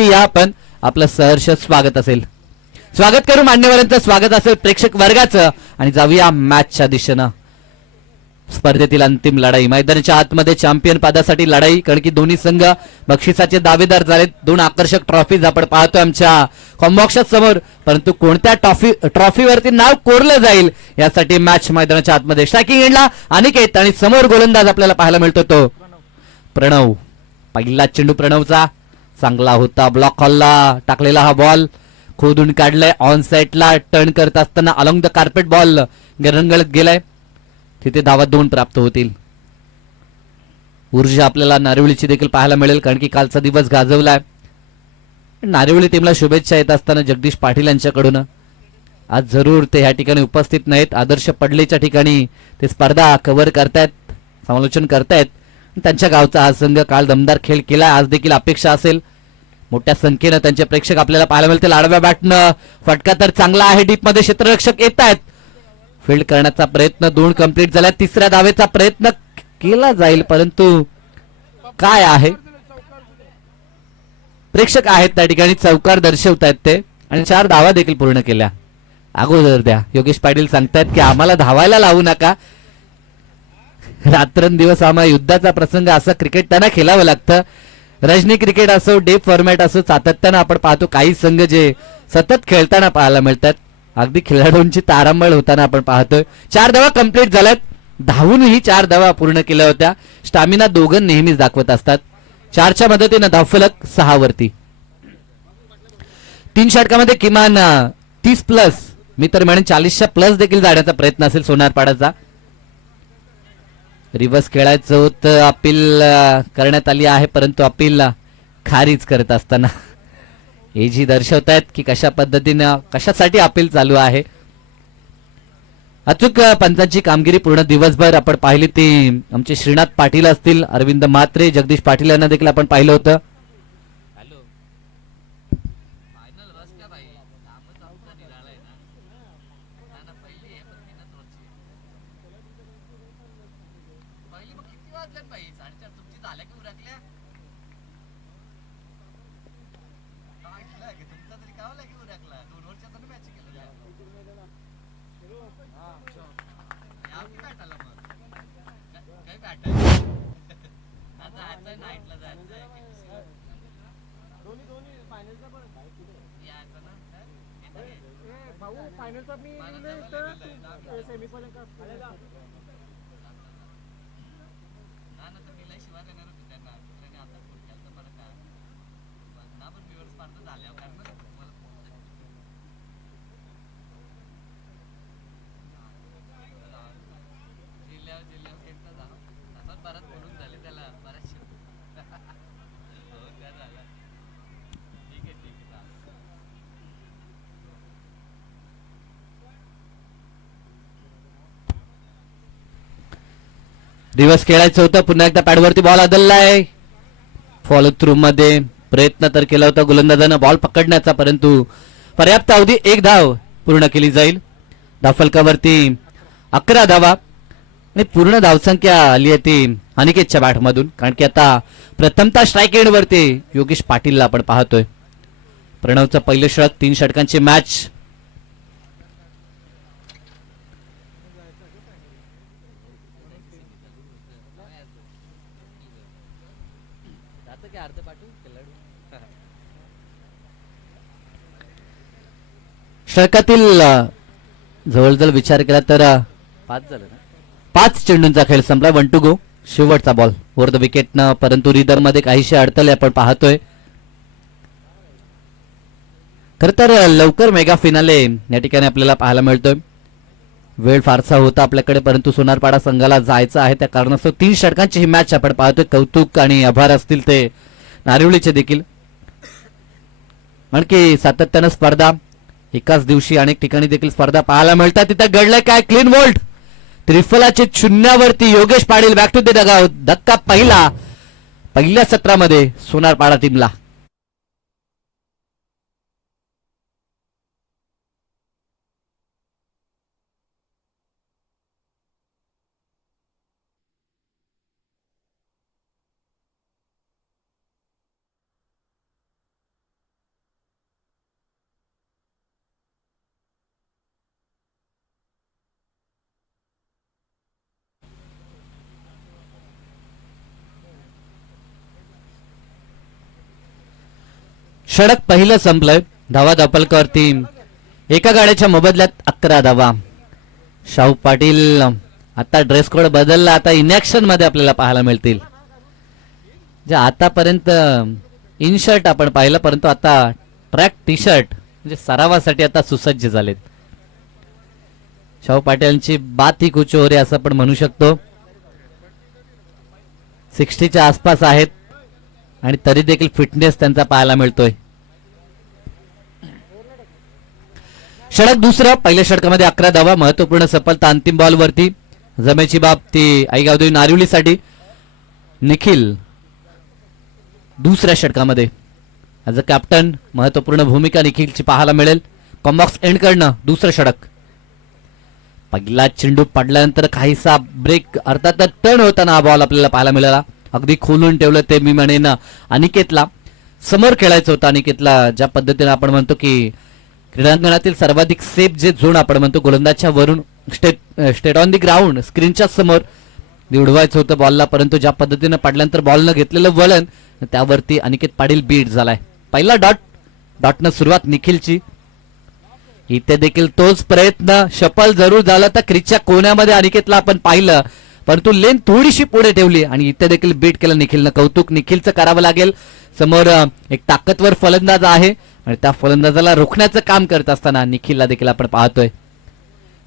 या आपण आपलं सहर्ष स्वागत असेल. स्वागत करू मान्यवरांचं स्वागत असेल प्रेक्षक वर्गाचं आणि जाऊया मॅचच्या दिशेनं. स्पर्धेतील अंतिम लढाई मैदानाच्या आतमध्ये चॅम्पियन पदासाठी लढाई कारण की दोन्ही संघ बक्षिसाचे दावेदार झालेत. दोन आकर्षक ट्रॉफीज आपण पाहतोय आमच्या कॉम्बॉक्सच्या समोर, परंतु कोणत्या ट्रॉफीवरती नाव कोरलं जाईल यासाठी मॅच मैदानाच्या आतमध्ये स्ट्रायकिंग एंडला अनिकेत आणि समोर गोलंदाज आपल्याला पाहायला मिळतो तो प्रणव. पहिला चेंडू प्रणवचा चांगला होता, ब्लॉक हॉलला टाकलेला हा बॉल खोदून काढलाय. ऑन साइडला टर्न करत असताना अलॉंग द कार्पेट बॉल रंगळत गेलाय. तिथे धावा 2 प्राप्त होतील. ऊर्जा आपल्याला नारिवळीची देखील पाहायला मिळेल कारण की कालचा दिवस गाजवलाय. नारिवळी टीमला शुभेच्छा येत असताना जगदीश पाटील यांच्याकडून आज जरूर ते ह्या ठिकाणी उपस्थित नाहीत. आदर्श पडलेच्या ठिकाणी ते स्पर्धा कव्हर करतायत, समालोचन करतायत. त्यांच्या गावचा हा संघ काल दमदार खेळ केला. आज देखील अपेक्षा असेल मोठ्या संख्येनं त्यांचे प्रेक्षक आपल्याला पाहायला मिळतील. आडव्या बॅटनं फटका तर चांगला आहे. डीप मध्ये क्षेत्ररक्षक येत आहेत. फील्ड करण्याचा प्रयत्न 2 कंप्लीट झाला. तिसऱ्या धावेचा प्रयत्न केला जाईल परंतु काय आहे, प्रेक्षक आहेत त्या ठिकाणी चौकार दर्शवतायत ते आणि 4 धावा देखील पूर्ण केल्या. अगोदर द्या योगेश पाटील सांगतायत की आम्हाला धावायला लावू नका. रात्रंदिवस आम्हाला युद्धाचा प्रसंग असा क्रिकेट त्यांना खेळावं लागतं. रजनी क्रिकेट असो, डे फॉर्मॅट असो, सातत्यानं आपण पाहतो काही संघ जे सतत खेळताना पाहायला मिळतात. अगदी खेळाडूंची तारांबळ होताना आपण पाहतोय. 4 धावा कंप्लीट झाल्यात. धावूनही 4 धावा पूर्ण केल्या होत्या. स्टॅमिना दोघं नेहमीच दाखवत असतात. 4च्या मदतीनं धावफलक 6 वरती. 3 षटकामध्ये किमान 30+ मी तर म्हणेन 40च्या प्लस देखील जाण्याचा प्रयत्न असेल सोनारपाडाचा. रिव्हर्स खेळायचं होतं, अपील करण्यात आली आहे परंतु अपील खारिज करत असताना एजी दर्शवतायत की कशा पद्धतीनं कशासाठी अपील चालू आहे. अचूक पंचांची कामगिरी पूर्ण दिवसभर आपण पाहिली ती आमचे श्रीनाथ पाटील असतील, अरविंद म्हात्रे, जगदीश पाटील यांना देखील आपण पाहिलं होतं. दिवस खेळायचं होतं. पुन्हा एकदा पॅडवरती बॉल आदललाय. फॉलो थ्रू मध्ये प्रयत्न तर केला होता गोलंदाजानं बॉल पकडण्याचा परंतु पर्याप्त अवधी 1 धाव पूर्ण केली जाईल. धावफलकावरती 11 धावा आणि पूर्ण धावसंख्या आली आहे ती अनिकेतच्या बॅटमधून कारण की आता प्रथमतः स्ट्राईक एंड वरती योगेश पाटीलला आपण पाहतोय. प्रणवचं पहिलं षटक 3 षटकांची मॅच. षटकातील जवळजवळ विचार केला तर 5 चेंडूंचा खेळ संपला. 1 to go. शेवटचा बॉल ओव्हर द विकेटनं परंतु रिदर मध्ये काहीशी अडथळे आपण पाहतोय. खर तर लवकर मेगा फिनाले या ठिकाणी आपल्याला पाहायला मिळतोय. वेळ फारसा होता आपल्याकडे परंतु सोनारपाडा संघाला जायचं आहे त्या कारणास्तव 3 षटकांची ही मॅच आपण पाहतोय. कौतुक आणि आभार असतील ते नारिवळीचे देखील आणखी सातत्यानं स्पर्धा एकाच दिवशी अनेक ठिकाणी देखील स्पर्धा पाहायला मिळतात. तिथे घडलंय काय क्लीन बोल्ट त्रिफलाचे शून्यावरती Yogesh Patil back to the dugout. धक्का पहिल्या सत्रामध्ये सोनारपाडा टीमला. षटक पहिलं संपलंय. धावा धापलकरती एका गाड्याच्या मोबदल्यात 11 धावा. शाहू पाटील आता ड्रेस कोड बदलला, आता इनॅक्शन मध्ये आपल्याला पाहायला मिळतील. जे आतापर्यंत इन शर्ट आपण पाहिलं, परंतु आता ट्रॅक टी शर्ट म्हणजे सरावासाठी आता सुसज्ज झालेत. शाहू पाटीलांची बात ही कुछ हो रे असं आपण म्हणू शकतो. 60च्या आसपास आहेत आणि तरी देखील फिटनेस त्यांचा पाहायला मिळतोय. षटक दुसरं. पहिल्या षटकामध्ये 11 धावा, महत्वपूर्ण सफलता अंतिम बॉल वरती. जमेची बाब ती आईगावदेवी नारिवलीसाठी. निखिल दुसऱ्या षटकामध्ये ॲज अ कॅप्टन महत्वपूर्ण भूमिका निखिलची पाहायला मिळेल. कॉम्बॉक्स एंड करणं दुसरं षटक. पहिला चेंडू पडल्यानंतर काहीसा ब्रेक अर्थात टर्न होताना हा बॉल आपल्याला पाहायला मिळाला. अगदी खोलून ठेवलं ते मी म्हणेन अनिकेतला. समोर खेळायचं होतं अनिकेतला. ज्या पद्धतीने आपण म्हणतो की क्रीडांगणातील सर्वाधिक सेफ जे झोन आपण म्हणतो गोलंदाजच्या वरून स्टेट ऑन दी ग्राउंड स्क्रीनच्या समोर उडवायचं होतं बॉलला, परंतु ज्या पद्धतीने पडल्यानंतर बॉलनं घेतलेलं वलन त्यावरती अनिकेत पाटील बीट झालाय. पहिला डॉटनं सुरुवात निखिलची. इथे देखील तोच प्रयत्न सफल जरूर झाला. तर क्रिजच्या कोण्यामध्ये अनिकेतला आपण पाहिलं, परंतु लेन थोडीशी पुढे ठेवली आणि इथे देखील बीट केलं निखिलनं. कौतुक निखिलचं करावं लागेल. समोर एक ताकदवर फलंदाज आहे आणि त्या फलंदाजाला रोखण्याचं काम करत असताना निखिलला देखील आपण पाहतोय.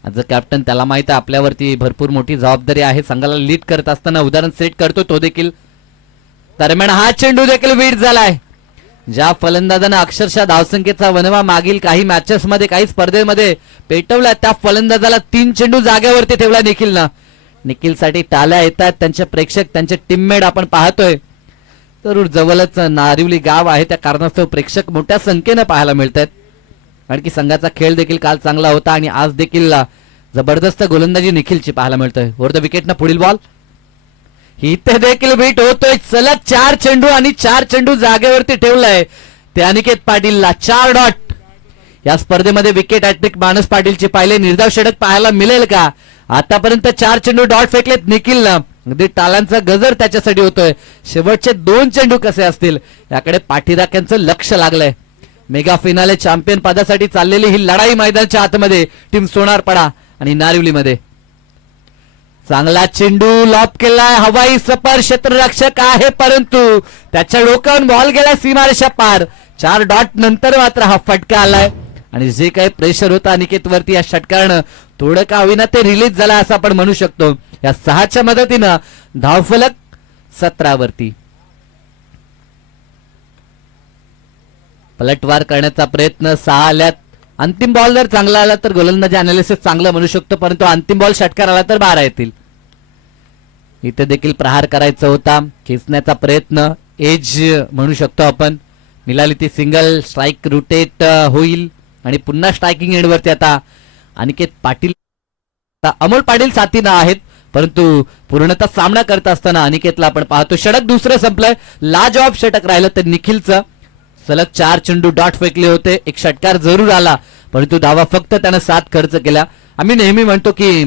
ॲज अ कॅप्टन त्याला माहित आहे आपल्यावरती भरपूर मोठी जबाबदारी आहे. संघाला लीड करत असताना उदाहरण सेट करतो तो देखील. दरम्यान हा चेंडू देखील वीट झालाय. ज्या फलंदाजानं अक्षरशः धावसंख्येचा वनवा मागील काही मॅचेस मध्ये काही स्पर्धेमध्ये पेटवला, त्या फलंदाजाला 3 चेंडू जागेवरती ठेवला निखिलनं. निखिलसाठी टाळ्या येतात. त्यांचे प्रेक्षक त्यांचे टीममेट आपण पाहतोय. तर जवळच नारिवली गाव आहे, त्या कारणास्तव प्रेक्षक मोठ्या संख्येनं पाहायला मिळत आहेत. कारण की संघाचा खेळ देखील काल चांगला होता आणि आज देखील जबरदस्त गोलंदाजी निखिलची पाहायला मिळतोय. वर द विकेटनं पुढील बॉल. इथे देखील बीट होतोय. सलग 4 चेंडू आणि 4 चेंडू जागेवरती ठेवलाय ते अनिकेत पाटीलला. 4 डॉट. या स्पर्धेमध्ये विकेट हॅट्रिक मानस पाटीलची पाहिले. निर्धाव षटक पाहायला मिळेल का? आतापर्यंत 4 चेंडू डॉट फेकलेत निखिलनं. अगदी टाळांचा गजर त्याच्यासाठी होतोय. शेवटचे 2 चेंडू कसे असतील याकडे पाठीराख्यांचं लक्ष लागलंय. मेगा फिनाले चॅम्पियन पदासाठी चाललेली ही लढाई मैदानाच्या आतमध्ये टीम सोनारपडा आणि नारिवलीमध्ये. चांगला चेंडू लॉप केलाय. हवाई सपर क्षेत्ररक्षक आहे, परंतु त्याच्या डोक्यावर बॉल गेला सीमारेषा पार. 4 डॉट नंतर मात्र हा फटका आलाय आणि जे काही प्रेशर होतं अनिकेत वरती या षटकानं थोडं का होईना ते रिलीज झालं असं आपण म्हणू शकतो. या 6च्या मदतीनं धावफलक 17 वरती. पलटवार करण्याचा प्रयत्न 6 आल्यात. अंतिम बॉल जर चांगला आला तर गोलंदाजी अनालिसिस चांगलं म्हणू शकतो, परंतु अंतिम बॉल षटकार आला तर 12 येतील. इथे देखील प्रहार करायचा होता. खेचण्याचा प्रयत्न एज म्हणू शकतो आपण. मिळाली ती सिंगल. स्ट्राईक रोटेट होईल आणि पुन्हा स्ट्रायकिंग एंडवरती आता अनिकेत पाटील. अमोल पाटील साथीनं आहेत, परंतु पूर्णतः सामना करत असताना अनिकेतला आपण पाहतो. षटक दुसरं संपलंय. लाजवाब षटक राहिलं तर निखिलचं. सलग 4 चेंडू डॉट फेकले होते. एक षटकार जरूर आला, परंतु धावा फक्त त्यानं 7 खर्च केल्या. आम्ही नेहमी म्हणतो की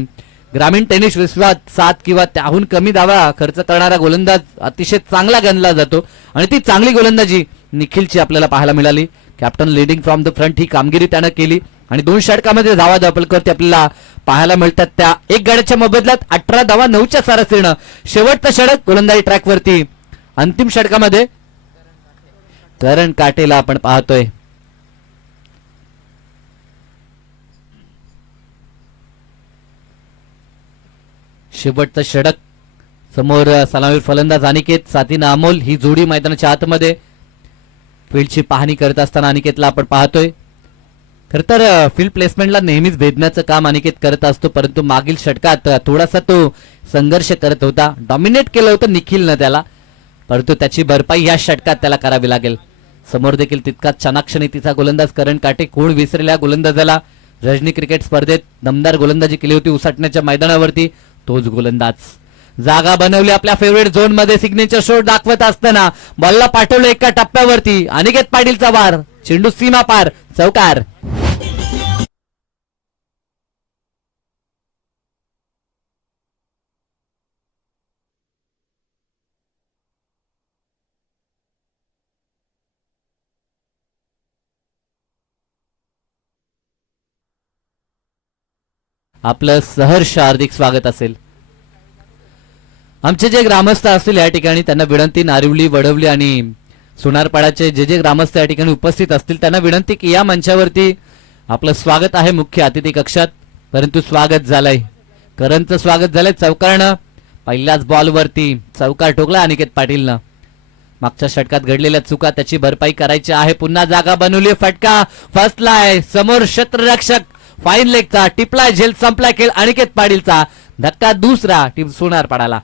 ग्रामीण टेनिस विश्वात 7 किंवा त्याहून कमी धावा खर्च करणारा गोलंदाज अतिशय चांगला गणला जातो आणि ती चांगली गोलंदाजी निखिलची आपल्याला पाहायला मिळाली. Captain leading from the front ही कामगिरी त्यानं केली आणि 2 षटकामध्ये धावा दापलकर आपल्याला पाहायला मिळतात. त्या एक गाड्याच्या मोबदल्यात 18 धावा 9च्या सरासरीनं. शेवटचं षटक गोलंदाजी ट्रॅकवरती. अंतिम षटकामध्ये करण काटेला आपण पाहतोय. शेवटचं षटक. समोर सलामीर फलंदाज अनिकेत, साथीनं अमोल. ही जोडी मैदानाच्या आतमध्ये फील्डची पाहणी करत असताना अनिकेतला आपण पाहतोय. खर तर फील्ड प्लेसमेंटला नेहमीच भेदण्याचं काम अनिकेत करत असतो, परंतु मागील षटकात थोडासा तो संघर्ष करत होता. डॉमिनेट केलं होतं निखिलनं त्याला, परंतु त्याची भरपाई या षटकात त्याला करावी लागेल. समोर देखील तितकाच चाणाक्षनीतीचा गोलंदाज करण काटे. कोण विसरल्या गोलंदाजाला. रजनी क्रिकेट स्पर्धेत दमदार गोलंदाजी केली होती उसाटण्याच्या मैदानावरती. तोच गोलंदाज. जागा बनवली आपल्या फेवरेट झोन मध्ये. सिग्नेचर शॉट दाखवत असताना बॉलला पाठवलं एका टप्प्यावरती. अनिकेत पाटीलचा वार. चेंडू सीमा पार. चौकार. आपलं सहर्ष हार्दिक स्वागत असेल. आमचे जे ग्रामस्थ असतील या ठिकाणी त्यांना विनंती, नारिवली, वडवली आणि सोनारपाड्याचे जे जे ग्रामस्थ या ठिकाणी उपस्थित असतील त्यांना विनंती की या मंचावरती आपलं स्वागत आहे मुख्य अतिथी कक्षात. परंतु स्वागत झालंय, करणचं स्वागत झालंय. चौकारनं पहिल्याच बॉलवरती चौकार ठोकला अनिकेत पाटीलनं. मागच्या षटकात घडलेल्या चुका त्याची भरपाई करायची आहे. पुन्हा जागा बनवली, फटका फसलाय, समोर क्षेत्ररक्षक फाईन लेगचा टिपलाय, झेल संपलाय खेळ. अनिकेत पाटीलचा धक्का दुसरा टीम सोनारपाडाला.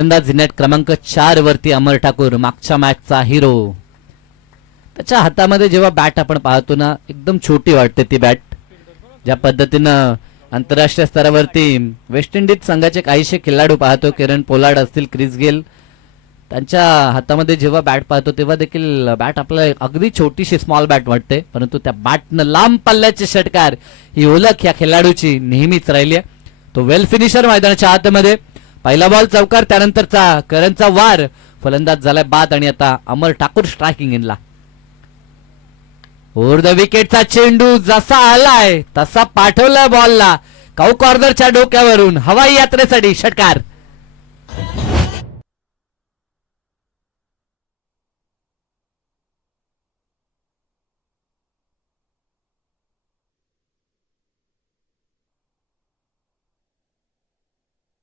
नेट क्रमांक 4 वरती अमर ठाकूर, मागच्या मॅचचा हिरो. त्याच्या हातामध्ये जेव्हा बॅट आपण पाहतो ना, एकदम छोटी वाटते ती बॅट. ज्या पद्धतीनं आंतरराष्ट्रीय स्तरावरती वेस्ट इंडिज संघाचे काहीशे खेळाडू पाहतो, किरण पोलार्ड असतील, क्रिस गेल, त्यांच्या हातामध्ये जेव्हा बॅट पाहतो तेव्हा देखील बॅट आपल्याला अगदी छोटीशी स्मॉल बॅट वाटते. परंतु त्या बॅटनं लांब पल्ल्याचे षटकार ही ओळख या खेळाडूची नेहमीच राहिली आहे. तो वेल फिनिशर मैदानाच्या आतमध्ये. पहिला बॉल चौकार, त्यानंतरचा करणचा वार, फलंदाज झालाय बाद आणि आता अमर ठाकूर स्ट्रायकिंग इनला. ओव्हर द विकेटचा चेंडू जसा आलाय तसा पाठवलाय बॉलला काऊ कॉर्नरच्या डोक्यावरून हवाई यात्रेसाठी षटकार.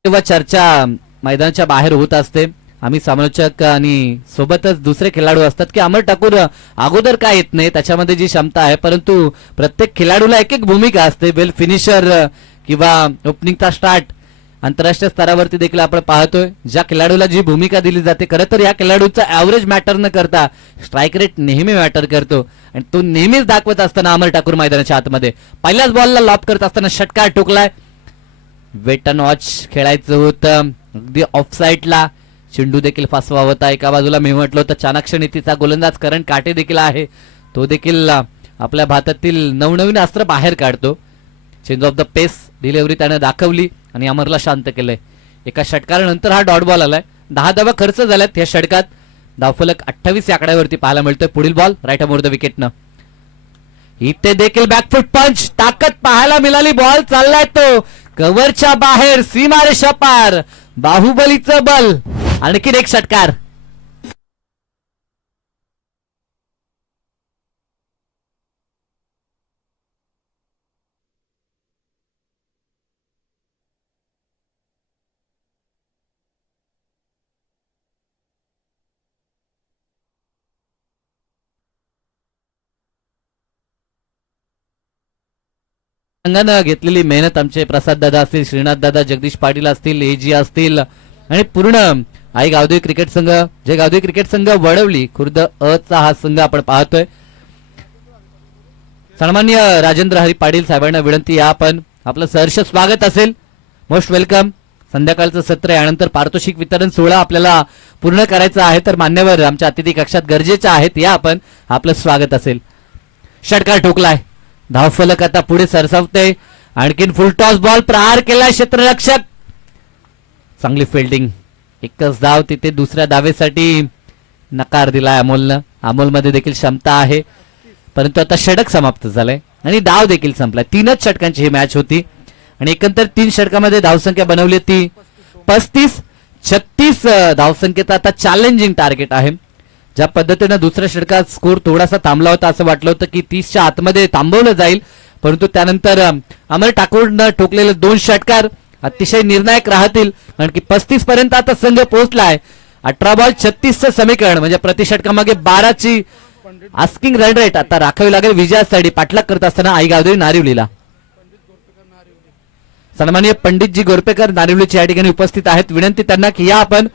तेव्हा चर्चा मैदानाच्या बाहेर होत असते. आम्ही समालोचक आणि सोबतच दुसरे खेळाडू असतात की अमर ठाकूर अगोदर काय येत नाही, त्याच्यामध्ये जी क्षमता आहे, परंतु प्रत्येक खेळाडूला एक एक भूमिका असते. वेल फिनिशर किंवा ओपनिंगचा स्टार्ट आंतरराष्ट्रीय स्तरावरती देखील आपण पाहतोय ज्या खेळाडूला जी भूमिका दिली जाते. खरं तर या खेळाडूचा ऍव्हरेज मॅटर न करता स्ट्राईक रेट नेहमी मॅटर करतो आणि तो नेहमीच दाखवत असताना अमर ठाकूर मैदानाच्या आतमध्ये पहिल्याच बॉलला लॉप करत असताना षटकार ठोकलाय. वेट अँड वॉच खेळायचं होतं, अगदी ऑफ साईडला चेंडू देखील फसवा होता. एका बाजूला मी म्हटलं होतं चाणक्य नीतीचा गोलंदाज करण काटे देखील आहे, तो देखील आपल्या भारतातील नवनवीन अस्त्र बाहेर काढतो. Change of the pace delivery त्याने दाखवली आणि अमरला शांत केलंय. एका षटकारानंतर हा डॉट बॉल आलाय. 10 धावा खर्च झाल्यात या षटकात. धावफलक 28 या आकड्यावरती पाहायला मिळतोय. पुढील बॉल राईट अमोर द विकेटनं. इथे देखील बॅकफुट पंच, ताकद पाहायला मिळाली. बॉल चाललाय तो कव्हरच्या बाहेर, सीमारेषा पार, बाहुबलीचं बल. आणखीन एक षटकार. संघानं घेतलेली मेहनत, आमचे प्रसाद दादा असतील, श्रीनाथ दादा, जगदीश पाटील असतील, एजी असतील आणि पूर्ण आई गावदेवी क्रिकेट संघ, जे गावदेवी क्रिकेट संघ वडवली खुर्द अ चा हा संघ आपण पाहतोय. सन्माननीय राजेंद्र हरी पाटील साहेबांना विनंती, या आपण आपलं सहर्ष स्वागत असेल, मोस्ट वेलकम. संध्याकाळचं सत्र यानंतर पारितोषिक वितरण सोहळा आपल्याला पूर्ण करायचा आहे, तर मान्यवर आमच्या अतिथी कक्षात गरजेचे आहेत, या आपण आपलं स्वागत असेल. षटकार ठोकलाय, धावफलक आता पुढे सरसावते. आणखीन फुल टॉस बॉल प्रहार केलाय क्षेत्ररक्षक, चांगली फिल्डिंग. एकच धाव तिथे, दुसऱ्या धावेसाठी नकार दिलाय अमोलनं. अमोलमध्ये देखील क्षमता आहे, परंतु आता षटक समाप्त झालंय आणि धाव देखील संपलाय. 3च षटकांची ही मॅच होती आणि एकंदर 3 षटकामध्ये धावसंख्या बनवली ती 35-36 धावसंख्येचा आता चॅलेंजिंग टार्गेट आहे. ज्या पद्धतीने दुसऱ्या षटकात स्कोर थोडासा थांबला होता, असं वाटलं होतं की 30च्या आतमध्ये थांबवलं जाईल, परंतु त्यानंतर अमर ठाकूरनं ठोकलेले 2 षटकार अतिशय निर्णायक राहतील, कारण की 35 पर्यंत आता संघ पोहोचलाय. 18 बॉल 36चं समीकरण म्हणजे प्रति षटकामागे 12ची आस्किंग रन रेट आता राखावी लागेल विजयासाठी पाठलाग करत असताना आई गावदेवी नारिवलीला. सन्माननीय पंडितजी गोरपेकर नारिवलीचे या ठिकाणी उपस्थित आहेत. विनंती त्यांना की या आपण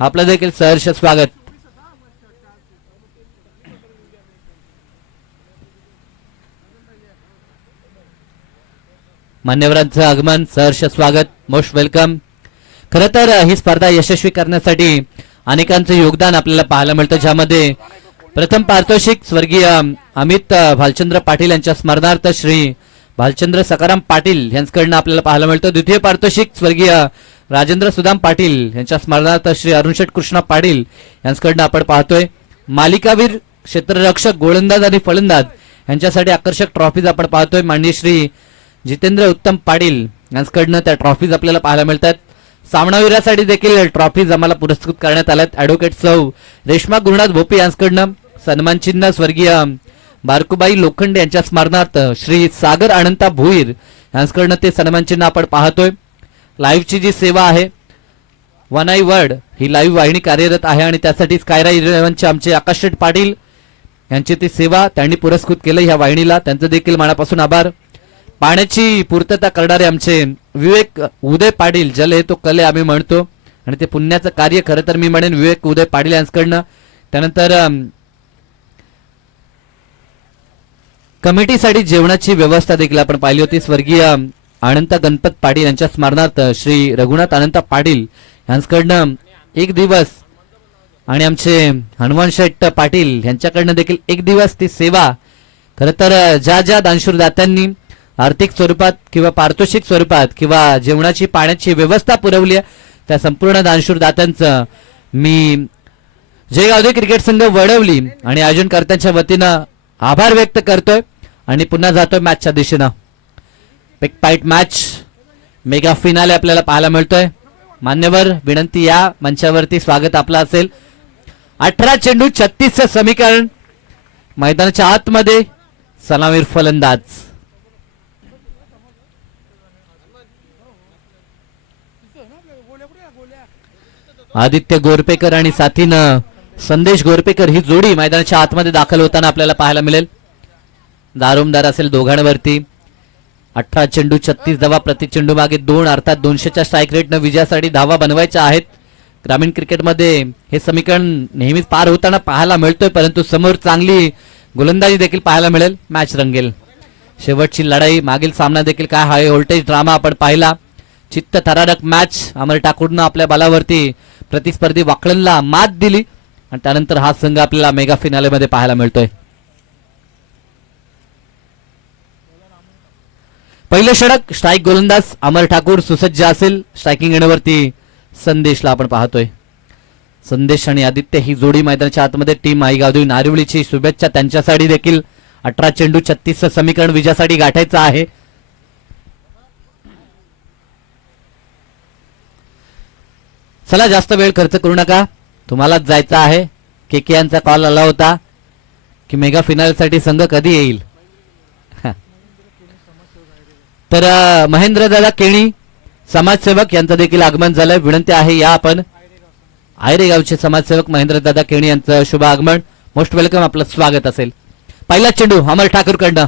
आपलं देखील सहर्ष स्वागत. मान्यवरांचं आगमन, सहर्ष स्वागत, मोस्ट वेलकम. खरं तर ही स्पर्धा यशस्वी करण्यासाठी अनेकांचं योगदान आपल्याला पाहायला मिळतं, ज्यामध्ये प्रथम पारितोषिक स्वर्गीय अमित भालचंद्र पाटील यांच्या स्मरणार्थ श्री भालचंद्र सकाराम पाटील यांच्याकडनं आपल्याला पाहायला मिळतं. द्वितीय पारितोषिक स्वर्गीय राजेंद्र सुदाम पाटील यांच्या स्मरणार्थ श्री अरुणशेठ कृष्णा पाटील यांच्याकडनं आपण पाहतोय. मालिकावीर, क्षेत्ररक्षक, गोलंदाज आणि फलंदाज यांच्यासाठी आकर्षक ट्रॉफीज आपण पाहतोय. माननीय श्री जितेंद्र उत्तम पाटील यांच्याकडनं त्या ट्रॉफीज आपल्याला पाहायला मिळतात. सामनावीरासाठी देखील ट्रॉफीज आम्हाला पुरस्कृत करण्यात आल्यात. ऍडव्होकेट सौ रेश्मा गुरुनाथ भोपे यांच्याकडनं सन्मान चिन्ह स्वर्गीय बारकुबाई लोखंडे यांच्या स्मरणार्थ श्री सागर अनंता भुईर यांच्याकडनं ते सन्मान चिन्ह आपण पाहतोय. लाईव्हची जी सेवा आहे one I word he live वाहिनी कार्यरत आहे आणि त्यासाठी स्कायरा इलेव्हनचे आमचे आकाश शेठ पाटील यांची ती सेवा त्यांनी पुरस्कृत केलं ह्या वाहिनीला. त्यांचं देखील मनापासून आभार. पाण्याची पूर्तता करणारे आमचे विवेक उदय पाटील, जल हे तो कले आम्ही म्हणतो आणि ते पुण्याचं कार्य खरं तर मी म्हणेन विवेक उदय पाटील यांच्याकडनं. त्यानंतर कमिटीसाठी जेवणाची व्यवस्था देखील आपण पाहिली होती. स्वर्गीय अनंत गणपत पाटील यांच्या स्मरणार्थ श्री रघुनाथ अनंत पाटील यांच्याकडनं एक दिवस आणि आमचे हनुमान शेठ पाटील यांच्याकडनं देखील एक दिवस ती सेवा. खरं तर ज्या ज्या दानशूर दात्यांनी आर्थिक स्वरूपात किंवा पारितोषिक स्वरूपात किंवा जेवणाची पाण्याची व्यवस्था पुरवली आहे त्या संपूर्ण दानशूर दात्यांचं मी जयगावदे क्रिकेट संघ वडवली आणि आयोजनकर्त्यांच्या वतीनं आभार व्यक्त करतोय आणि पुन्हा जातोय मॅचच्या दिशेनं. पिक फाईट मॅच मेगा फिनाले आपल्याला पाहायला मिळतोय. मान्यवर विनंती, या मंचावरती स्वागत आपलं असेल. 18 चेंडू 36चं समीकरण. मैदानाच्या आतमध्ये सलामीर फलंदाज आदित्य गोरपेकर आणि साथीनं संदेश गोरपेकर ही जोडी मैदानाच्या आतमध्ये दाखल होताना आपल्याला पाहायला मिळेल. दारोमदार असेल दोघांवरती. 18 चेंडू 36 धावा, प्रति चेंडू मागे 2 अर्थात 200च्या स्ट्राईक रेटनं विजयासाठी धावा बनवायच्या आहेत. ग्रामीण क्रिकेटमध्ये हे समीकरण नेहमीच पार होताना पाहायला मिळतोय, परंतु समोर चांगली गोलंदाजी देखील पाहायला मिळेल. मॅच रंगेल. शेवटची लढाई, मागील सामना देखील काय हाय व्होल्टेज ड्रामा आपण पाहिला. चित्त थरारक मॅच. अमर ठाकूरनं आपल्या बलावरती प्रतिस्पर्धी वाकळणला मात दिली आणि त्यानंतर हा संघ आपल्याला मेगा फिनालेमध्ये पाहायला मिळतोय. पहिले षटक स्ट्राईक गोलंदाज अमर ठाकूर सुसज्ज असेल. स्ट्रायकिंग एंडवरती संदेशला आपण पाहतोय. संदेश आणि आदित्य ही जोडी मैदानाच्या आतमध्ये टीम आईगावदेवी नारिवलीची शुभेच्छा त्यांच्यासाठी देखील. 18 चेंडू 36चं समीकरण विजयासाठी गाठायचं आहे. चला जास्त वेळ खर्च करू नका, तुम्हालाच जायचं आहे. केके यांचा कॉल आला होता की मेगा फिनालसाठी संघ कधी येईल. तर महेंद्र दादा केणी समाजसेवक यांचं देखील आगमन झालंय. विनंती आहे या आपण. आयरे गावचे समाजसेवक महेंद्र दादा केणी यांचं शुभ आगमन. मोस्ट वेलकम, आपलं स्वागत असेल. पहिला चेंडू अमर ठाकूर कडनं.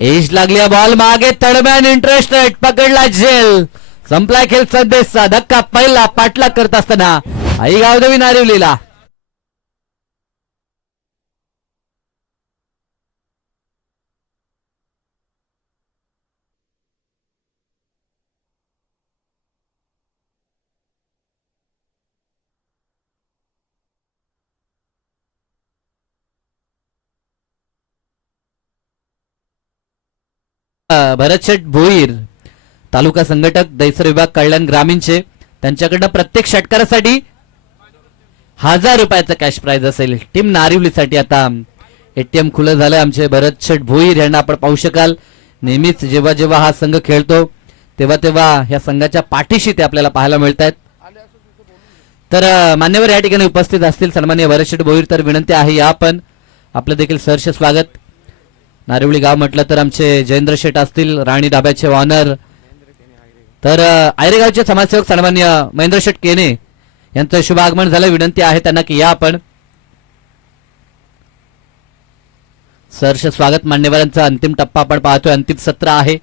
एज लागली बॉल मागे, तडमॅन इंटरेस्टेड, पकडला झेल. संपलाय खेळ. संदेशचा धक्का पहिला पाठलाग करत असताना आई गावदेवी नारिवलीला. भरतशेठ भोईर तालुका संघटक दैसर विभाग कल्याण ग्रामीणचे, त्यांच्याकडनं प्रत्येक षटकारासाठी 1000 रुपयाचं कॅश प्राइज असेल. टीम नारिवलीसाठी आता एटीएम खुलं झालंय. आमचे भरतशेठ भोईर यांना आपण पाहू शकाल. नेहमीच जेव्हा जेव्हा हा संघ खेळतो तेव्हा तेव्हा या संघाच्या पाठीशी ते आपल्याला पाहायला मिळत आहेत. तर मान्यवर या ठिकाणी उपस्थित असतील सन्माननीय भरतशेठ भोईर. तर विनंती आहे या आपण. आपलं देखील सहर्ष स्वागत. नारिवली गाव म्हटलं तर आमचे जयेंद्र शेठ असतील, राणी डाब्याचे ऑनर. तर आयरेगावचे समाजसेवक सन्माननीय महेंद्र शेठ केने यांचं शुभ आगमन झालं. विनंती आहे त्यांना की या आपण. सहर्ष स्वागत. मान्यवरांचा अंतिम टप्पा आपण पाहतोय. अंतिम सत्र आहे.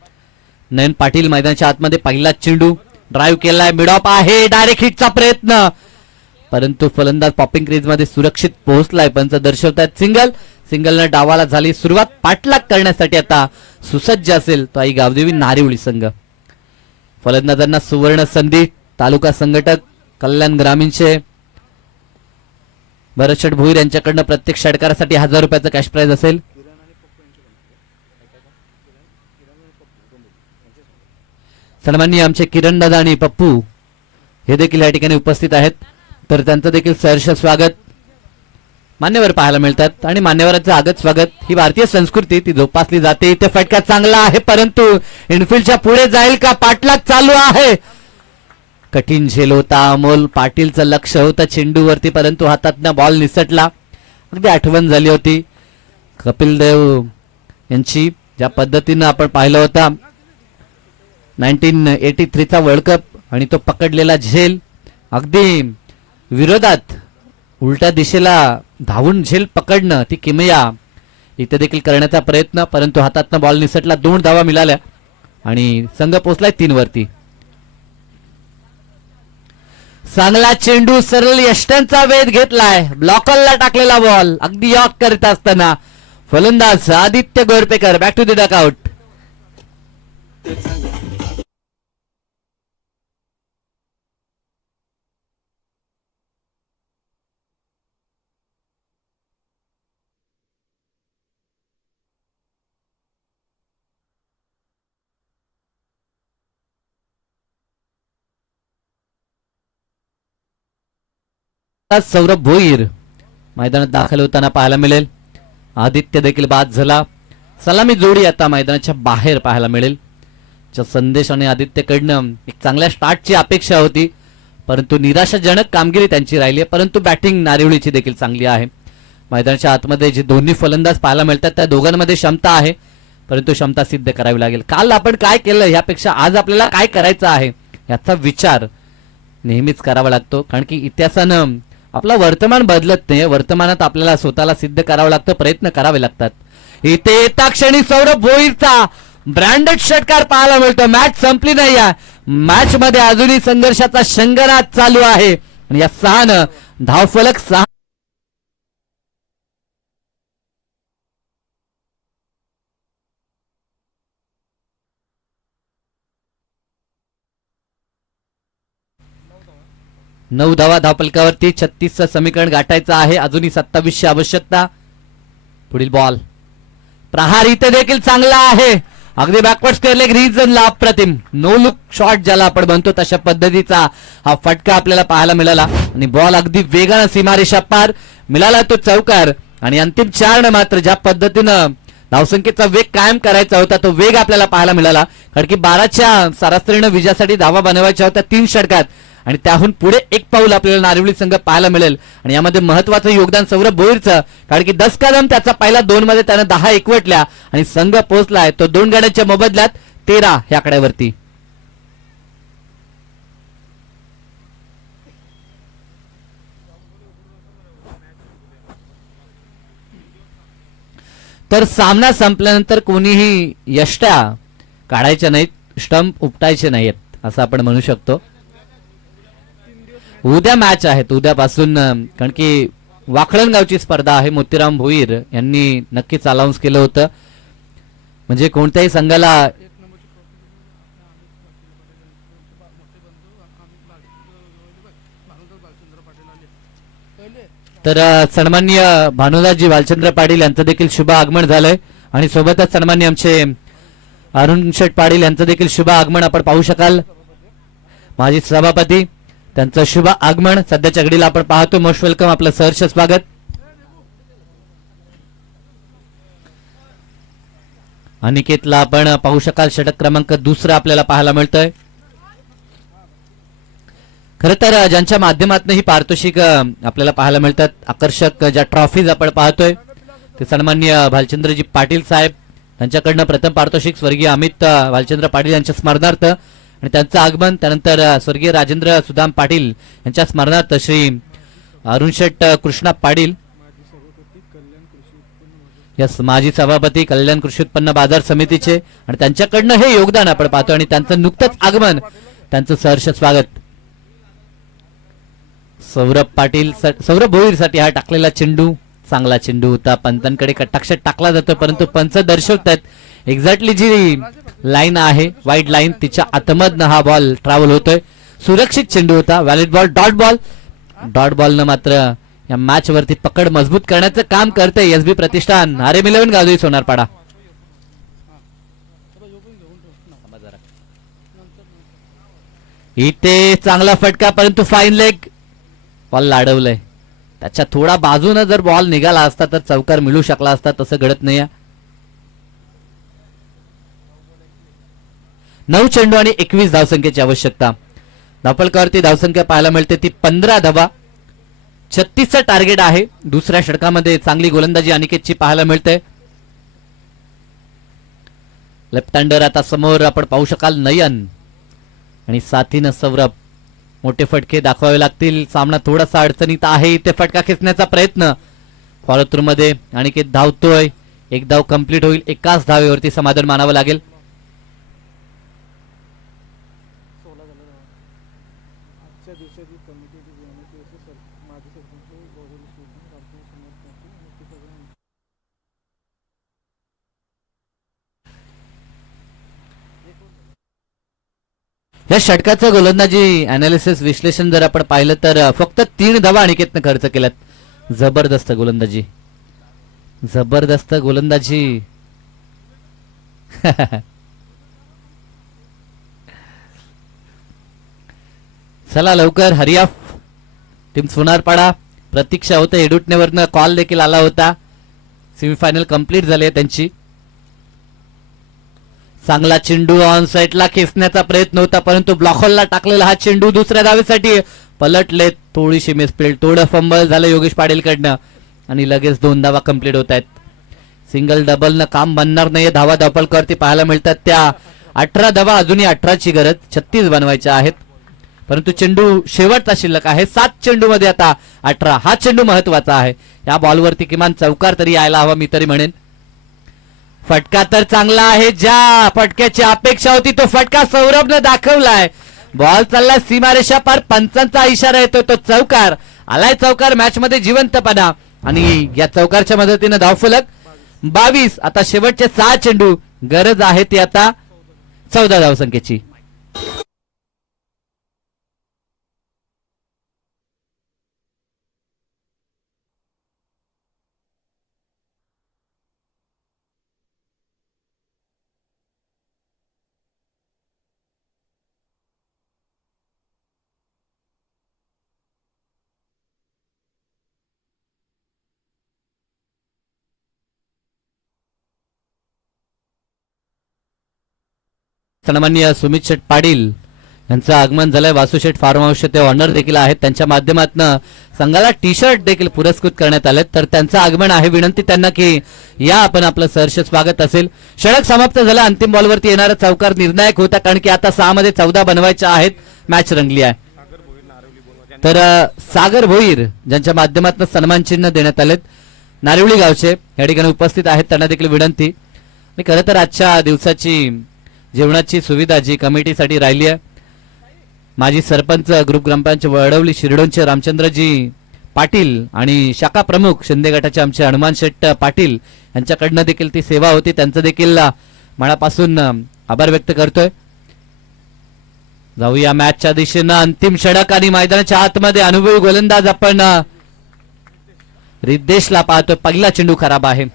नयन पाटील मैदानाच्या आतमध्ये. पहिला चेंडू ड्राईव्ह केलाय, मिड ऑफ आहे, डायरेक्ट हिटचा प्रयत्न, परंतु फलंदाज पॉपिंग क्रीज मध्ये सुरक्षित पोहोचलाय. पंच दर्शवतात सिंगल. सिंगलनं डावाला झाली सुरुवात. पाठलाग करण्यासाठी आता सुसज्ज असेल तो आई गावदेवी नारिवली संघ. फलंदाजांना सुवर्ण संधी. तालुका संघटक कल्याण ग्रामीणचे भरत शेठ भोईर यांच्याकडनं प्रत्येक षटकारासाठी 1000 रुपयाचं कॅश प्राइज असेल. सन्माननीय आमचे किरण दादा आणि पप्पू हे देखील या ठिकाणी उपस्थित आहेत, तर त्यांचं देखील सहर्ष स्वागत मान्यवर पाहायला मिळतात. आणि मान्यवरांचं आगत स्वागत ही भारतीय संस्कृती ती जोपासली जाते. इथे फटका चांगला आहे, परंतु इनफिल्डच्या पुढे जाईल का? पाठलाग चालू आहे. कठीण झेल होता. अमोल पाटीलचं लक्ष होतं चेंडूवरती, परंतु हातातनं बॉल निसटला. अगदी आठवण झाली होती कपिल देव यांची, ज्या पद्धतीनं आपण पाहिलं होता 1983चा वर्ल्ड कप, आणि तो पकडलेला झेल अगदी विरोधात उलट्या दिशेला धावून झेल पकडणं, ती किमया इथे देखील करण्याचा प्रयत्न, परंतु हातातनं बॉल निसटला. 2 धावा मिळाल्या आणि संघ पोहोचलाय 3 वरती. चांगला चेंडू, सरळ यष्टांचा वेध घेतलाय, ब्लॉकरला टाकलेला बॉल अगदी यॉक करत असताना फलंदाज Aditya Gorpekar back to the dugout. Saurabh Bhoir मैदानात दाखल होताना पाहायला मिळेल. आदित्य देखील बाद झाला. सलामी जोडी आता मैदानाच्या बाहेर पाहायला मिळेल. संदेश आणि आदित्यकडनं एक चांगल्या स्टार्टची अपेक्षा होती, परंतु निराशाजनक कामगिरी त्यांची राहिली आहे. परंतु बॅटिंग नारिवळीची देखील चांगली आहे. मैदानाच्या आतमध्ये जे दोन्ही फलंदाज पाहायला मिळतात त्या दोघांमध्ये क्षमता आहे, परंतु क्षमता सिद्ध करावी लागेल. काल आपण काय केलं यापेक्षा आज आपल्याला काय करायचं आहे याचा विचार नेहमीच करावा लागतो, कारण की इतिहासानं आपलं वर्तमान बदलत नाही. वर्तमानात आपल्याला स्वतःला सिद्ध करावं लागतं, प्रयत्न करावे लागतात. इथे येता क्षणी सौरभ भोईरचा ब्रँडेड षटकार पाहायला मिळतो. मॅच संपली नाही आहे, मॅच मध्ये अजूनही संघर्षाचा शंगनाद चालू आहे. आणि या 6 धावफलक 6 9 धावा धावफलकावरती. 36चं समीकरण गाठायचं आहे. अजूनही 27ची आवश्यकता. पुढील बॉल प्रहार इथे देखील चांगला आहे. अगदी बॅकवर्ड स्क्वेअर लेग रिजनला अप्रतिम नो लुक शॉट ज्याला आपण म्हणतो तशा पद्धतीचा हा फटका आपल्याला पाहायला मिळाला. आणि बॉल अगदी वेगानं सीमारेषा पार मिळाला तो चौकार. आणि अंतिम 4 मात्र ज्या पद्धतीनं धावसंख्येचा वेग कायम करायचा होता तो वेग आपल्याला पाहायला मिळाला, कारण की 12च्या सरासरीनं विजयासाठी धावा बनवायच्या होत्या 3 षटकात, आणि त्याहून पुढे एक पाऊल आपल्याला नारिवली संघ पाहायला मिळेल. आणि यामध्ये महत्वाचं योगदान सौरभ भोईरचं, कारण की 10 कदम त्याचा पहिला 2 मध्ये त्यानं 10 एकवटल्या आणि संघ पोहोचलाय तो 2 गड्यांच्या मोबदल्यात 13 ह्या आकड्यावरती. तर सामना संपल्यानंतर कोणीही यष्ट्या काढायच्या नाहीत, स्टंप उपटायचे नाहीत असं आपण म्हणू शकतो. उद्या मॅच आहेत, उद्यापासून, कारण की वाखळणगावची स्पर्धा आहे. मोतीराम भोईर यांनी नक्कीच अनाउन्स केलं होतं, म्हणजे कोणत्याही संघाला तर सन्माननीय भानुदासजी भालचंद्र पाटील यांचं देखील शुभ आगमन झालंय. आणि सोबतच सन्माननीय आमचे अरुण शेठ पाटील यांचं देखील शुभ आगमन आपण पाहू शकाल. माजी सभापती त्यांचं शुभ आगमन सध्याच्या घडीला आपण पाहतो. मोस्ट वेलकम, आपलं सहर्ष स्वागत. अनिकेतला आपण पाहू शकाल षटक क्रमांक 2 आपल्याला पाहायला मिळतोय. खरं तर ज्यांच्या माध्यमातून ही पारितोषिक आपल्याला पाहायला मिळतात, आकर्षक ज्या ट्रॉफीज आपण पाहतोय ते सन्माननीय भालचंद्रजी पाटील साहेब यांच्याकडनं प्रथम पारितोषिक स्वर्गीय अमित भालचंद्र पाटील यांच्या स्मरणार्थ, आणि त्यांचं आगमन त्यानंतर स्वर्गीय राजेंद्र सुदाम पाटील यांच्या स्मरणार्थ श्री अरुण शेठ कृष्णा पाटील यस माजी सभापती कल्याण कृषी उत्पन्न बाजार समितीचे, आणि त्यांच्याकडनं हे योगदान आपण पाहतो. आणि त्यांचं नुकतंच आगमन, त्यांचं सहर्ष स्वागत. सौरभ पाटील, सौरभ भोईरसाठी हा टाकलेला चेंडू चांगला चेंडू होता. पंतांकडे कटाक्ष टाकला जातो, परंतु पंच दर्शवतात एक्झॅक्टली जी लाईन आहे वाईड लाईन तिच्या आतमधनं हा बॉल ट्रॅव्हल होतोय. सुरक्षित चेंडू होता, valid ball, dot ball. Dot बॉलनं मात्र या मॅच वरती पकड मजबूत करण्याचं काम करते एसबी प्रतिष्ठान RM11 गावदेवी सोनारपाडा. इथे चांगला फटका परंतु फाईन लेग बॉल लाडवलंय. त्याच्या थोडा बाजूने जर बॉल निघाला असता तर चौकार मिळू शकला असता, तसं घडत नाही. 9 चेंडू आणि 21 धावसंख्येची आवश्यकता. धावफलकावरती धावसंख्या पाहायला मिळते ती 15 धावा. 36चं टार्गेट आहे. दुसऱ्या षटकामध्ये चांगली गोलंदाजी अनिकेतची पाहायला मिळते. लेफ्ट हँडर आता समोर आपण पाहू शकाल नयन आणि साथीनं सौरभ. मोठे फटके दाखवावे लागतील. सामना थोडासा अडचणीत आहे. इथे फटका खेचण्याचा प्रयत्न फॉलो थ्रू मध्ये अनिकेत धावतोय. एक धाव कंप्लीट होईल. एकाच धावेवरती समाधान मानावं लागेल. या षटकाचं गोलंदाजी अनालिसिस विश्लेषण जर आपण पाहिलं तर फक्त 3 धावा अनिकेतनं खर्च केल्यात. जबरदस्त गोलंदाजी, जबरदस्त गोलंदाजी. चला लवकर हरियाफ टीम सोनारपाडा. प्रतीक्षा होते एडुटनेवरनं कॉल देखील आला होता. सेमीफायनल कंप्लीट झाली आहे त्यांची. चांगला चेंडू ऑन साइडला खेचण्याचा प्रयत्न होता परंतु ब्लॉक होलला टाकलेला हा चेंडू दुसऱ्या धावेसाठी पलटले. थोडीशी मिसफील्ड, थोडं फंबल झालं योगेश पाटीलकडनं आणि लगेच 2 धावा कंप्लीट होत आहेत. सिंगल डबलनं काम बनणार नाहीये. धावा धावफलकावरती पाहायला मिळतात त्या 18 धावा. अजूनही 18ची गरज, 36 बनवायच्या आहेत परंतु चेंडू शेवटचा शिल्लक आहे. 7 चेंडू मध्ये आता 18. हा चेंडू महत्वाचा आहे. या बॉलवरती किमान चौकार तरी यायला हवा मी तरी म्हणेन. फटका तर चांगला आहे. ज्या फटक्याची अपेक्षा होती तो फटका सौरभने दाखवलाय. बॉल चालला सीमारेषा पार. पंचांचा इशारा येतो तो चौकार आलाय. चौकार मॅच मध्ये जिवंतपणा आणि या चौकारच्या मदतीने धावफलक 22. आता शेवटचे 6 चेंडू. गरज आहे ती आता 14 धावसंख्येची. सन्माननीय सुमित शेठ पाटील यांचं आगमन झालंय. वासू शेठ फार्म हाऊसचे ते ऑनर देखील आहेत. त्यांच्या माध्यमातून संघाला टी शर्ट देखील पुरस्कृत करण्यात आले. तर त्यांचं आगमन आहे. विनंती त्यांना की या आपण आपलं सहर्ष स्वागत असेल. षटक समाप्त झालं. अंतिम बॉलवरती येणारा चौकार निर्णायक होता कारण की आता 6 मध्ये 14 बनवायच्या आहेत. मॅच रंगली आहे. तर सागर भोईर ज्यांच्या माध्यमातून सन्मान चिन्ह देण्यात आलेत नारिवळी गावचे या ठिकाणी उपस्थित आहेत. त्यांना देखील विनंती. आणि खरं तर आजच्या दिवसाची जेवणाची सुविधा जी कमिटीसाठी राहिली आहे, माजी सरपंच ग्रुप ग्रामपंचायत वडवली शिरडोनचे रामचंद्रजी पाटील आणि शाखा प्रमुख शिंदे गटाचे आमचे हनुमान शेट्ट पाटील यांच्याकडनं देखील ती सेवा होती. त्यांचं देखील मनापासून आभार व्यक्त करतोय. जाऊया मॅचच्या दिशेनं. अंतिम षटक आणि मैदानाच्या आतमध्ये अनुभवी गोलंदाज आपण रिद्धेशला पाहतोय. पहिला चेंडू खराब आहे.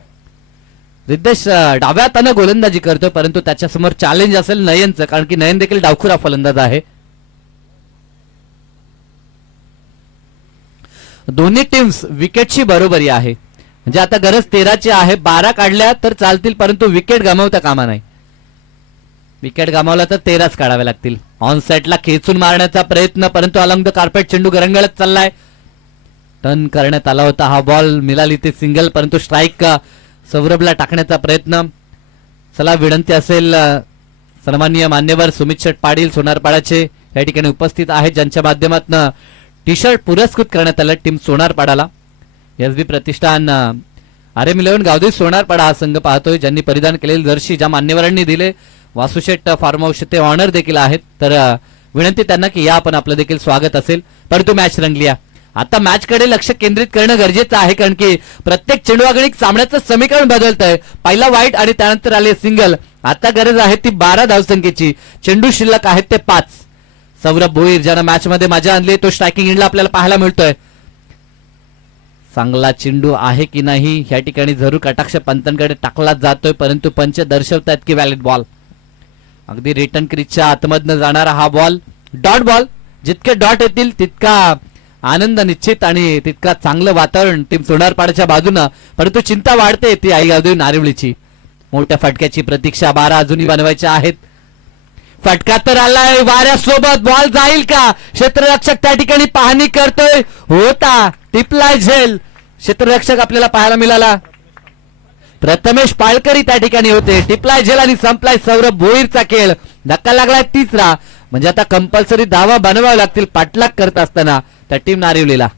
रिद्धेश डाव्या हाताने गोलंदाजी करतोय परंतु त्याच्या समोर चॅलेंज असेल नयनचं कारण की नयन देखील डावखुरा फलंदाज आहे. दोन्ही टीम्स विकेटची बरोबरी आहे. म्हणजे आता गरज 13ची आहे. 12 काढल्या तर चालतील परंतु विकेट गमावता कामा नाही. विकेट गमावला तर 13च काढावे लागतील. ऑन साइडला खेचून मारण्याचा प्रयत्न परंतु अलॉंग द कार्पेट चेंडू गरंगळत चाललाय. टर्न करण्यात आला होता. हा बॉल मिळाली ते सिंगल परंतु स्ट्राईक सौरभला टाकण्याचा प्रयत्न. चला विनंती असेल सन्माननीय मान्यवर सुमित शेठ पाटील सोनारपाडाचे या ठिकाणी उपस्थित आहेत ज्यांच्या माध्यमातून टी शर्ट पुरस्कृत करण्यात आलं टीम सोनारपाडाला. एसबी प्रतिष्ठान RM11 गावदेवी सोनारपाडा हा संघ पाहतोय ज्यांनी परिधान केलेले जर्सी ज्या मान्यवरांनी दिले. वासुशेठ फार्म हाऊस ते ऑनर देखील आहेत. तर विनंती त्यांना की या आपण आपलं देखील स्वागत असेल. परंतु मॅच रंगली आहे. आता मॅच कडे लक्ष केंद्रित करणं गरजेचं आहे कारण की प्रत्येक चेंडूआगणिक सामन्याचं समीकरण बदलतंय. पहिला वाईट आणि त्यानंतर आले सिंगल. आता गरज आहे ती 12 धावसंख्येची. चेंडू शिल्लक आहेत ते 5. सौरभ भोईर ज्यानं मॅच मध्ये मजा आणली तो स्ट्रायकिंग एंडला आपल्याला पाहायला मिळतोय. चांगला चेंडू आहे की नाही या ठिकाणी जरूर कटाक्ष पंतांकडे टाकला जातोय, परंतु पंच दर्शवतात की व्हॅलिड बॉल. अगदी रिटर्न क्रीजच्या आतमधनं जाणारा हा बॉल डॉट बॉल. जितके डॉट येतील तितका आनंद निश्चित आणि तितका चांगलं वातावरण टीम सोनारपाड्याच्या बाजूनं, परंतु चिंता वाढते ती आई गावदेवी नारिवलीची. मोठ्या फटक्याची प्रतीक्षा 12 अजूनही बनवायच्या आहेत. फटका तर आलाय वाऱ्यासोबत, बॉल जाईल का? क्षेत्ररक्षक त्या ठिकाणी पाहणी करतोय, होता टिपलाय झेल. क्षेत्ररक्षक आपल्याला पाहायला मिळाला, प्रथमेश पाळकरी त्या ठिकाणी होते. टिपलाय झेल आणि संपलाय सौरभ भोईरचा खेळ. धक्का लागलाय तिसरा, म्हणजे आता कंपल्सरी धावा बनवावे लागतील पाठलाग करत असताना त्या टीम नारिवलीला.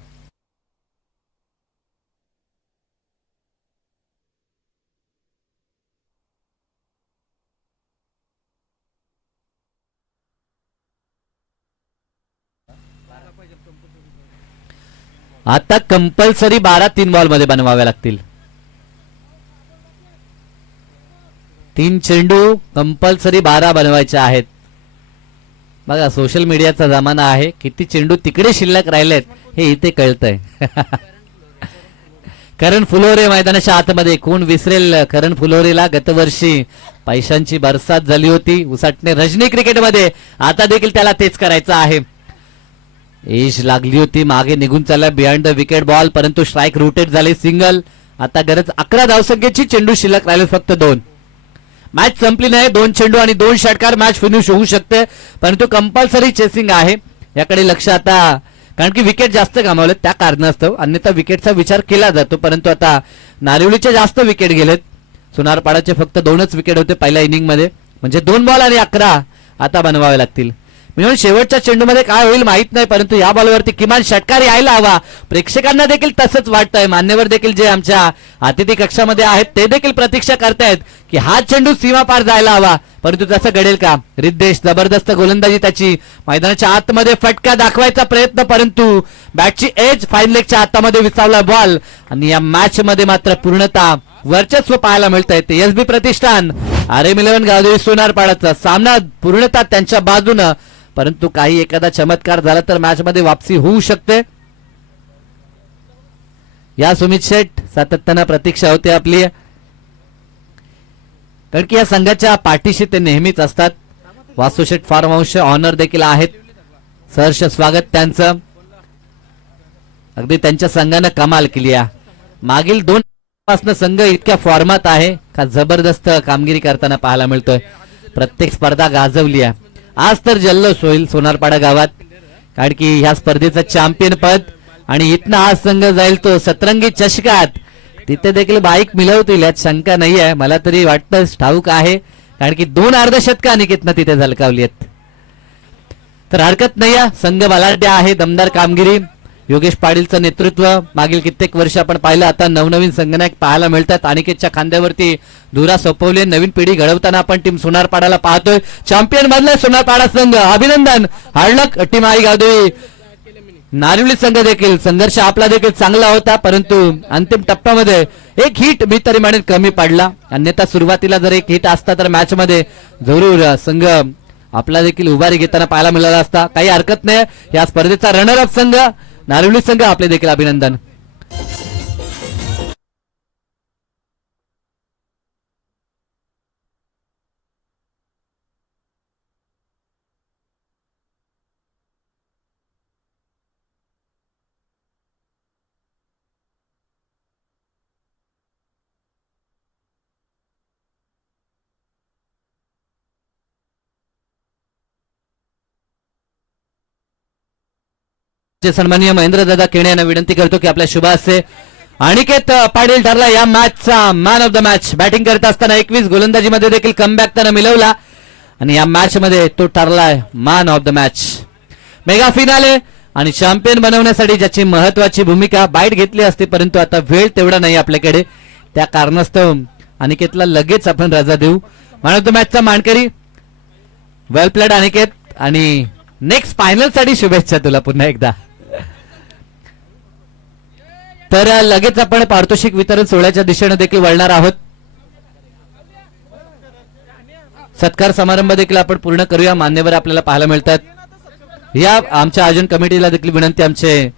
आता कंपल्सरी 12 3 बॉल मध्ये बनवावे लागतील. 3 चेंडू कंपल्सरी 12 बनवायचे आहेत. बघा सोशल मीडियाचा जमाना आहे, किती चेंडू तिकडे शिल्लक राहिलेत हे इथे कळतंय. करण फुलोरे मैदानाच्या आतमध्ये, कोण विसरेल करण फुलोरेला? गतवर्षी पैशांची बरसात झाली होती उसाटणे रजनी क्रिकेटमध्ये, आता देखील त्याला तेच करायचं आहे. एज लागली होती, मागे निघून चालला बिहाइंड द विकेट बॉल, परंतु स्ट्राईक रुटेड झाले सिंगल. आता गरज 11 धावसंख्येची, चेंडू शिल्लक राहिले फक्त 2. मॅच संपली नाही, 2 चेंडू आणि 2 षटकार, मॅच फिनिश होऊ शकते, परंतु कंपल्सरी चेसिंग आहे याकडे लक्ष आता, कारण की विकेट जास्त गमावले त्या कारणास्तव. अन्यथा विकेटचा विचार केला जातो, परंतु आता नारिवलीचे जास्त विकेट गेलेत. सोनारपाडाचे फक्त 2च विकेट होते पहिल्या इनिंग मध्ये, म्हणजे 2 बॉल आणि 11 आता बनवावे लागतील. म्हणून शेवटच्या चेंडूमध्ये काय होईल माहित नाही, परंतु या बॉलवरती किमान षटकार यायला हवा. प्रेक्षकांना देखील तसंच वाटतंय, मान्यवर देखील जे आमच्या अतिथी कक्षामध्ये आहेत ते देखील प्रतीक्षा करतायत की हा चेंडू सीमा पार जायला हवा, परंतु तसं घडेल का? रिद्देश जबरदस्त गोलंदाजी त्याची, मैदानाच्या आतमध्ये फटका दाखवायचा प्रयत्न, परंतु बॅटची एज फाईन लेगच्या हातामध्ये विसावला बॉल. आणि या मॅच मध्ये मात्र पूर्णतः वर्चस्व पाहायला मिळतंय. ते एसबी प्रतिष्ठान RM11 गावदेवी सोनारपाडाचा सामना पूर्णतः त्यांच्या बाजूनं, परंतु काही एखादा चमत्कार झाला तर मॅच मध्ये वापसी होऊ शकते. या सुमित शेठ सातत्यानं प्रतीक्षा होते आपली, कारण की या संघाच्या पाठीशी ते नेहमीच असतात. वासू शेठ फार्म हाऊस ऑनर देखील आहेत, सहर्ष स्वागत त्यांचं. अगदी त्यांच्या संघानं कमाल केली आहे. मागील 2 पासून संघ इतक्या फॉर्मात आहे का जबरदस्त कामगिरी करताना पाहायला मिळतोय. प्रत्येक स्पर्धा गाजवली आहे. आज तर जल्लोष होईल सोनारपाडा गावात, कारण की ह्या स्पर्धेचं चॅम्पियन पद आणि इथनं आज संघ जाईल तो सतरंगी चषकात. तिथे देखील बाईक मिळवतील यात शंका नाही आहे, मला तरी वाटतं ठाऊक आहे, कारण की 2 अर्धशतका अनिकेतनं तिथे झलकावली आहेत. तर हरकत नाही आहे, संघ बलाढ्य आहे, दमदार कामगिरी. योगेश पाटीलचं नेतृत्व मागील कित्येक वर्ष आपण पाहिलं, आता नवनवीन संघनायक पाहायला मिळतात. अनिकेतच्या खांद्यावरती धुरा सोपवली, नवीन पिढी घडवताना आपण टीम सोनारपाडाला पाहतोय. चॅम्पियन बनलाय सोनारपाडा संघ, अभिनंदन. हार्डलक टीम आई गावदेवी नारिवली संघ देखील, संघर्ष आपला देखील चांगला होता, परंतु अंतिम टप्प्यामध्ये एक हिट मी तरी म्हणेन कमी पडला. अन्यथा सुरुवातीला जर एक हिट असता तर मॅच मध्ये जरूर संघ आपला देखील उभारी घेताना पाहायला मिळाला असता. काही हरकत नाही, या स्पर्धेचा रनर अप संघ नारिवली संघ, आपले देखील अभिनंदन. सन्माननीय महेंद्रदादा केणे यांना विनंती करतो की आपल्या शुभ हस्ते अनिकेत पाटील ठरला या मॅचचा man of the match. Batting करत असताना 21 गोलंदाजीमध्ये देखील कमबॅक त्यानं मिळवला आणि या मॅच मध्ये तो ठरलाय man of the match. Mega finale आणि चॅम्पियन बनवण्यासाठी ज्याची महत्वाची भूमिका, बाईट घेतली असते परंतु आता वेळ तेवढा नाही आपल्याकडे, त्या कारणास्तव अनिकेतला लगेच आपण रजा देऊ. मॅन ऑफ द मॅचचा मानकरी वेल प्लेड अनिकेत, आणि नेक्स्ट फायनल साठी शुभेच्छा तुला पुन्हा एकदा. तर लगेच आपण पारितोषिक वितरण सोहळ्याच्या दिशेने देखील वळणार आहोत. सत्कार समारंभ देखील आपण पूर्ण करूया. मान्यवर आपल्याला पाहायला मिळतात. या आमच्या आयोजन कमिटीला देखील विनंती, आमचे